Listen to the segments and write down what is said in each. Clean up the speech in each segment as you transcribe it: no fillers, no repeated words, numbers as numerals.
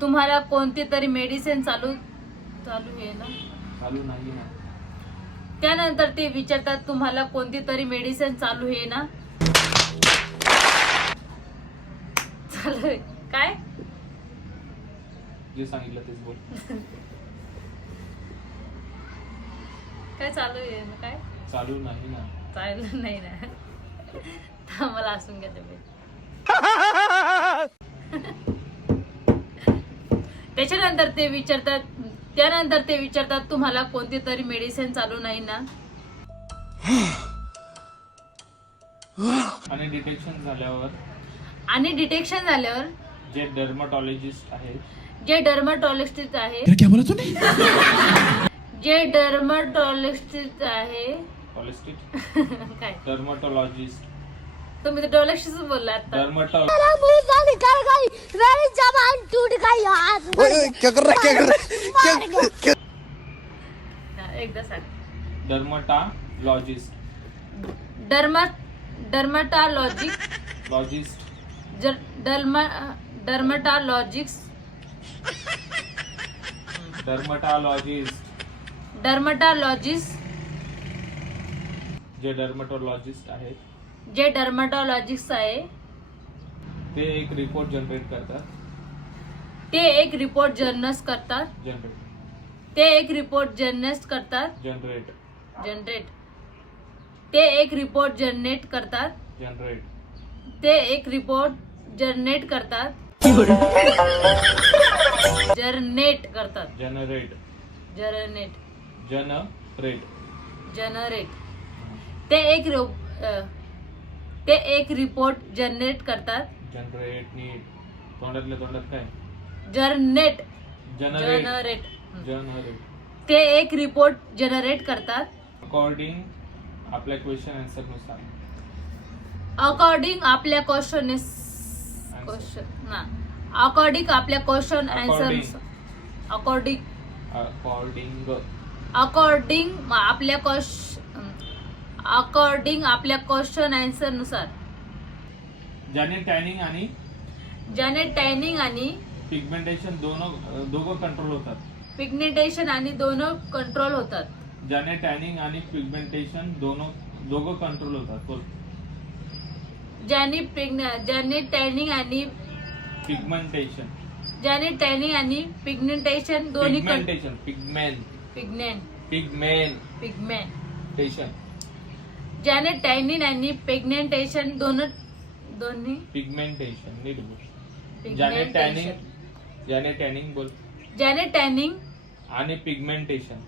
तुम्हाला कोणती तरी मेडिसिन चालू आहे ना? चालू नाही ना. त्यानंतर ते विचारतात तुम्हाला कोणती तरी मेडिसिन चालू आहे ना? चालू आहे काय? जे सांगितलं तेच बोल. काय चालू आहे ना? काय चालू नाही ना. चालू नाही ना. मला असून घ्या तुम्ही. त्यानंतर ते विचारतात तुम्हाला कोणती तरी मेडिसिन चालू नाही ना? आणि डिटेक्शन झाल्यावर जे डर्माटॉलॉजिस्ट आहेत जे डर्माटॉलॉजिस्ट आहे कॉलेस्टिट काय डर्माटॉलॉजिस्ट तुम्ही तर डॉलॉजिस्ट बोलला आता. क्या कर रहा है एकदा सांग. डर्माटॉलॉजिस्ट लॉजिस्ट डर्माटॉलॉजिस्ट जे डर्माटॉलॉजिस्ट आहेत जे डर्माटॉलॉजिस्ट आहे ते एक रिपोर्ट जनरेट करतात. ते एक रिपोर्ट जनरेट करतात. जनरेट ते एक रिपोर्ट जनरेट करतात. जनरेट नीट तोंडातल्या तोंडात काय जनरेट ते एक रिपोर्ट जनरेट करतात. अकॉर्डिंग आपल्या क्वेश्चन आन्सर नुसार अकॉर्डिंग आपल्या क्वेश्चन आन्सर नुसार ज्याने टॅनिंग आणि पिगमेंटेशन दोघं कंट्रोल होतात. ज्याने टॅनिंग आणि पिगमेंटेशन दोघं कंट्रोल होतात. बोल. ज्याने टॅनिंग आणि पिगमेंटेशन दोन्ही ज्याने टॅनिन आणि पिगमेंटेशन दोन्ही पिगमेंटेशन नीट बोल. ज्याने टॅनिंग बोल. ज्याने टॅनिंग आणि पिगमेंटेशन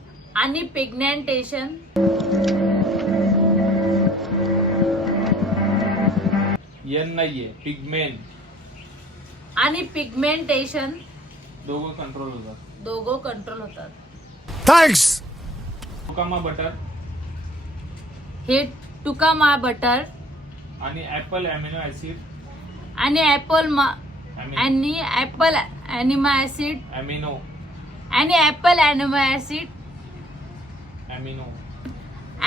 एन नाहीये पिगमेंट आणि पिगमेंटेशन दोघं कंट्रोल होतात. थैंक्स टुकामा बटर हे टुकामा बटर आणि ऍपल अॅमिनो ऍसिड आणि ऍपल अॅनिमा ऍसिड अॅमिनो आणि ऍपल अॅनिमा ऍसिड अॅमिनो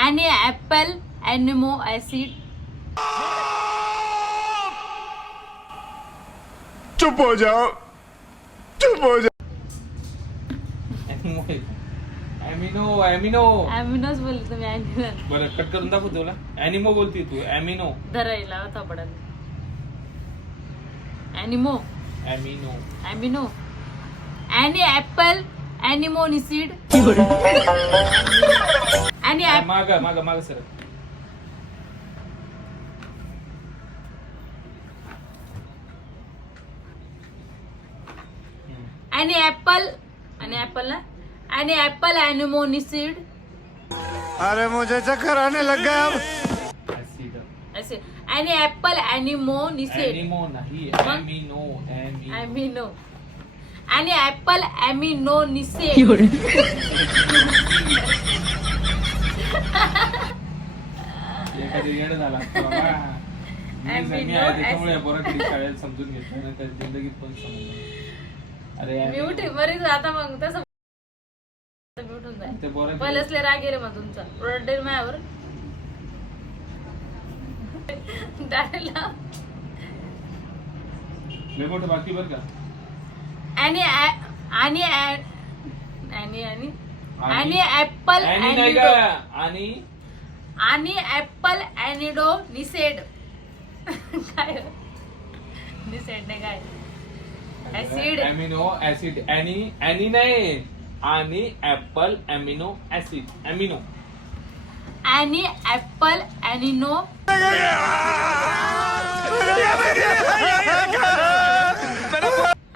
आणि ऍपल अॅनिमो ऍसिड चुप हो जाओ अॅमिनोच बोलले तुम्ही. अॅनिमल बरं कट करून दाखव तुला. अॅनिमो बोलती तू. अॅमिनो धरायला थोपडात. अॅनिमो अॅमिनो आणि ऍपल अॅनिमोनिसिड आणि माग सर आणि ऍपल अॅनिमोनिसिड. अरे मुझे चक्कर आने लग गया अब. ऍसिड असे आणि ऍपल अॅनिमोनिसिड अॅनिमो नाही अॅमिनो आणि ऍपल अॅमिनोनिसिड एखादी येड झाला त्यामुळे पोराकडे शाळेत समजून घेतलं ना त्या जिंदगीत पण समजलं. अरे म्यूट बरीच आता मग तसं म्यूट होत आहे. पहिलेच लय राग गेले मग तुमचा प्रोडक्ट डे माझ्यावर लय मोठं बाकी बर का. ऍपल आणि नाही का आणि ऍपल ॲनिडो निसेड काय निसेड नाही काय ऍसिड अमिनो ऍसिड आणि नाही आणि ऍपल अमिनो ऍसिड अमिनो आणि ऍपल ॲनिनो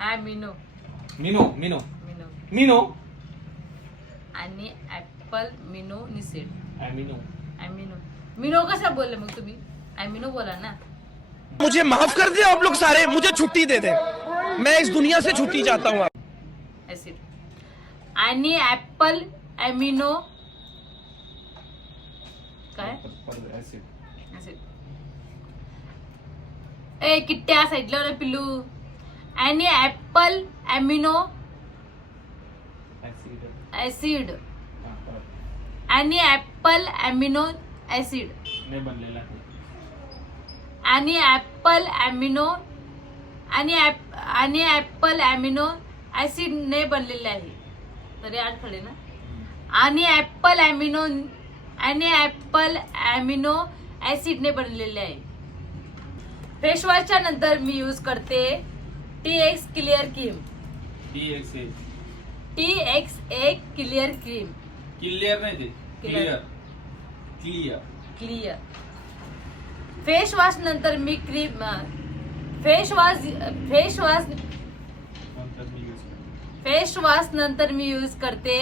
ॲमिनो मिनो मिनो मिनो मिनो आणि ऍपल मिनो निसेड अमिनो ॲमिनो मिनो कसा बोलले मग तुम्ही ॲमिनो बोला ना मुझे माफ कर दे आप लोग सारे, मुझे छुट्टी दे दे, मैं इस दुनिया से छुट्टी चाहता हूँ। ऍसिड आणि ऍपल ॲमिनो काय ऍसिड ऍसिड ए किट्ट्या साईडला ना पिल्लू आणि ऍपल ॲमिनो ऍसिड आणि ऍपल ॲमिनो ऍसिड ने बनलेला आहे आणि ऍपल ॲमिनो आणि ऍपल ॲमिनो ऍसिड ने बनलेले आहे तरी आठवले ना आणि ऍपल ॲमिनो ऍसिड ने बनलेले आहे फेसवॉशच्या नंतर मी यूज करते TX clear cream TXA clear cream clear नाही ते क्लिअर क्लिअर क्लिअर फेसवॉश नंतर मी क्रीम फेसवॉश नंतर मी यूज करते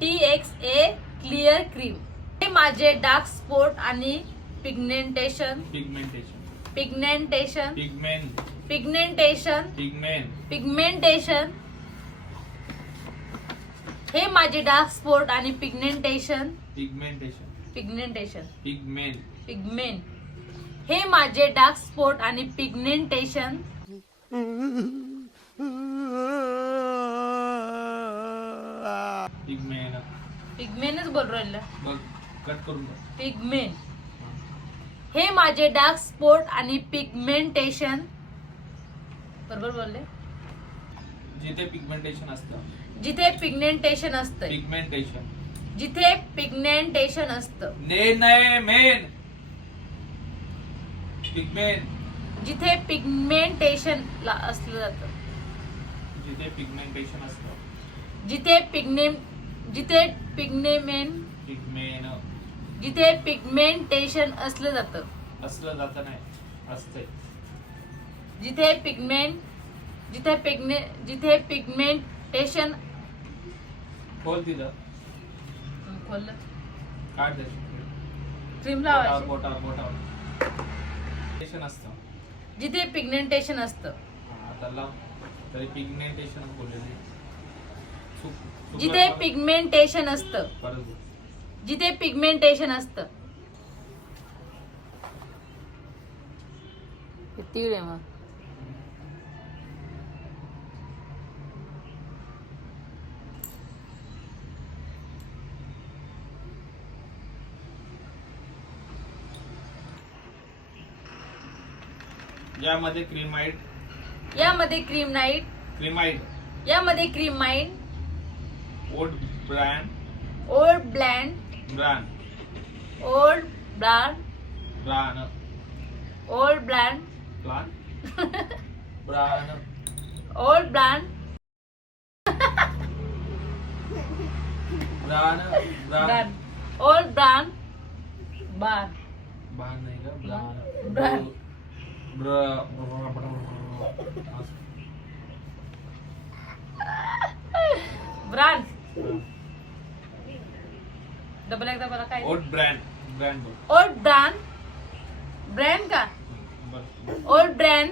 TXA क्लिअर क्रीम हे माझे डार्क स्पॉट आणि पिगमेंटेशन हे माझे डार्क स्पॉट आणि पिगमेंटेशन हे माझे डार्क स्पॉट आणि पिगमेंटेशन पिगमेनच बोल राहिला कट करून पिगमेंट हे माझे डार्क स्पॉट आणि पिगमेंटेशन बरोबर बोलले जिथे पिगमेंटेशन असतं जिथे पिगमेंटेशन असतं मेन पिगमेंट जिथे पिगमेंटेशन असलं जातं जिथे पिगमेंटेशन असतं जिथे पिगमेंटेशन असलं जातं नाही असते जिथे पिगमेंटेशन खोल दिलं खोललं काढ दे क्रीम लावायची पिगमेंटेशन असतं जिथे पिगमेंटेशन असतं आता लाव तरी पिगमेंटेशन बोललेली जिथे पिगमेंटेशन असतं परत बोल. जिथे पिगमेंटेशन असतं किती आहे मग यामध्ये क्रीमाइड ओल्ड ब्रँड ब्रँड डबल एकदा मला काय ओल्ड ब्रँड ओल्ड ब्रँड का ओल्ड ब्रँड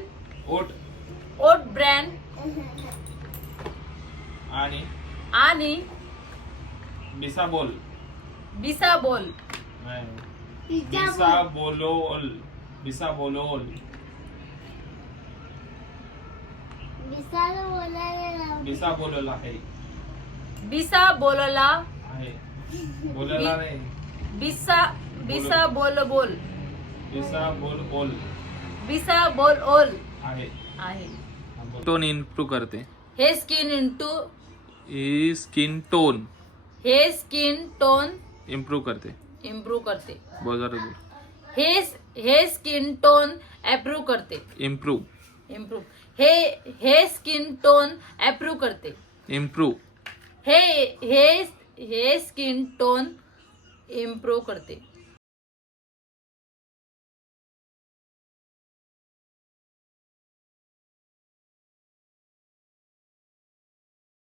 आणि बिसाबोल आहे बिसाबोलला आहे बोलायला नाही बिसाबोल आहे आहे टोन इम्प्रूव्ह करते हे स्किन इंटू ही स्किन टोन हे स्किन टोन इम्प्रूव्ह करते. इम्प्रूव्ह करते. बोल जरा बोल. हे स्किन टोन अप्रूव्ह करते. इम्प्रूव्ह. इम्प्रूव्ह हे स्किन टोन अप्रूव्ह करते. इम्प्रूव्ह. हे स्किन टोन इम्प्रूव्ह करते.